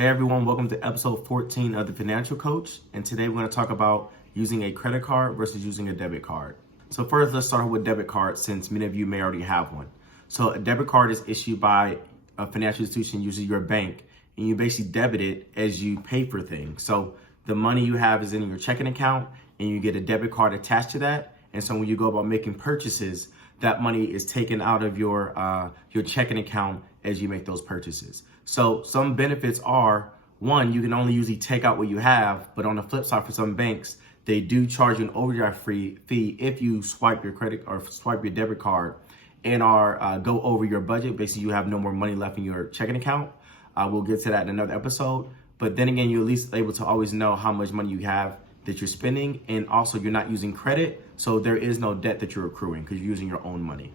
Hey everyone, welcome to episode 14 of The Financial Coach. And today we're going to talk about using a credit card versus using a debit card. So first, let's start with debit cards since many of you may already have one. So a debit card is issued by a financial institution, usually your bank, and you basically debit it as you pay for things. So the money you have is in your checking account and you get a debit card attached to that. And so when you go about making purchases, that money is taken out of your checking account as you make those purchases. So some benefits are, one, you can only usually take out what you have, but on the flip side for some banks, they do charge you an overdraft fee if you swipe your credit or swipe your debit card and go over your budget. Basically, you have no more money left in your checking account. We'll get to that in another episode. But then again, you're at least able to always know how much money you have that you're spending, and also you're not using credit, so there is no debt that you're accruing because you're using your own money.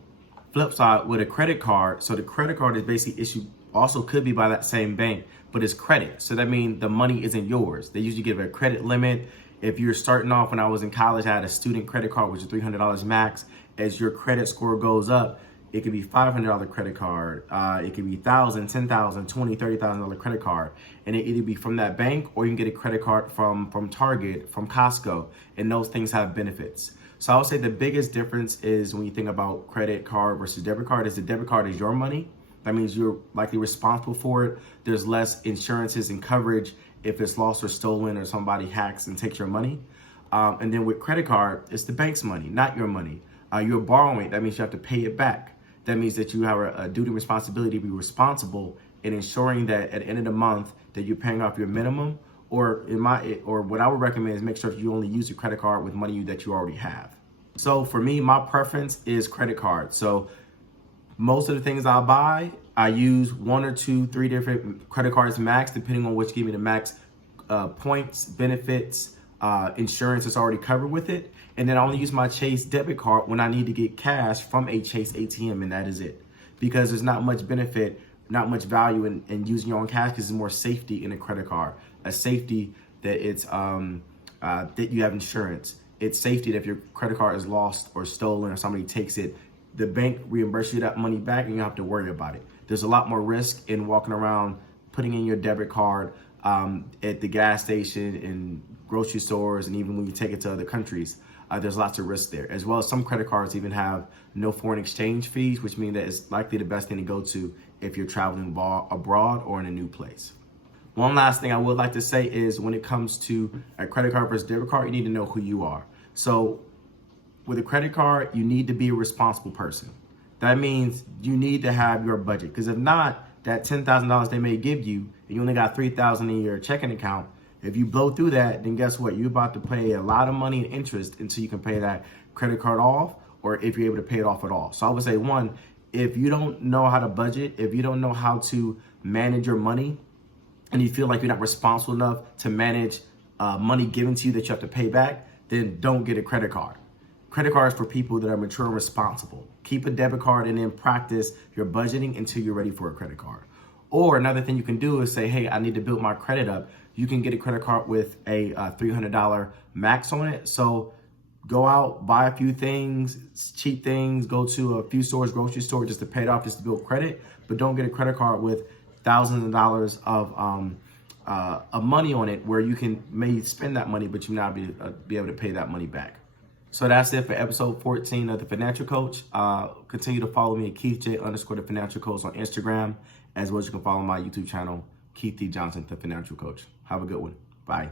Flip side, with a credit card, so the credit card is basically issued, also could be by that same bank, but it's credit. So that means the money isn't yours. They usually give a credit limit. If you're starting off, when I was in college, I had a student credit card, which is $300 max. As your credit score goes up, it could be $500 credit card. It could be $1,000, $10,000, $20,000, $30,000 credit card. And it either be from that bank or you can get a credit card from Target, from Costco, and those things have benefits. So I would say the biggest difference is when you think about credit card versus debit card is the debit card is your money. That means you're likely responsible for it. There's less insurances and coverage if it's lost or stolen or somebody hacks and takes your money. And then with credit card, it's the bank's money, not your money. You're borrowing. That means you have to pay it back. That means that you have a duty and responsibility to be responsible in ensuring that at the end of the month that you're paying off your minimum, or what I would recommend is make sure that you only use your credit card with money that you already have. So for me, my preference is credit card. So most of the things I buy, I use 1 or 2, 3 different credit cards max, depending on which give me the max points, benefits, insurance that's already covered with it. And then I only use my Chase debit card when I need to get cash from a Chase ATM, and that is it. Because there's not much benefit, not much value in using your own cash, because there's more safety in a credit card. A safety that it's that you have insurance. It's safety that if your credit card is lost or stolen or somebody takes it, the bank reimburses you that money back and you don't have to worry about it. There's a lot more risk in walking around, putting in your debit card at the gas station, in grocery stores, and even when you take it to other countries. There's lots of risk there, as well as some credit cards even have no foreign exchange fees, which means that it's likely the best thing to go to if you're traveling abroad or in a new place. One last thing I would like to say is when it comes to a credit card versus debit card, you need to know who you are. So with a credit card, you need to be a responsible person. That means you need to have your budget, because if not, that $10,000 they may give you, and you only got $3,000 in your checking account, if you blow through that, then guess what? You're about to pay a lot of money in interest until you can pay that credit card off, or if you're able to pay it off at all. So I would say, one, if you don't know how to budget, if you don't know how to manage your money, and you feel like you're not responsible enough to manage money given to you that you have to pay back, then don't get a credit card. Credit cards for people that are mature and responsible. Keep a debit card and then practice your budgeting until you're ready for a credit card. Or another thing you can do is say, hey, I need to build my credit up. You can get a credit card with a $300 max on it. So go out, buy a few things, cheap things, go to a few stores, grocery store, just to pay it off, just to build credit. But don't get a credit card with thousands of dollars of money on it, where you can maybe spend that money, but you not be able to pay that money back. So that's it for episode 14 of The Financial Coach. Continue to follow me at KeithJ_The Financial Coach on Instagram, as well as you can follow my YouTube channel, Keith D. Johnson, The Financial Coach. Have a good one. Bye.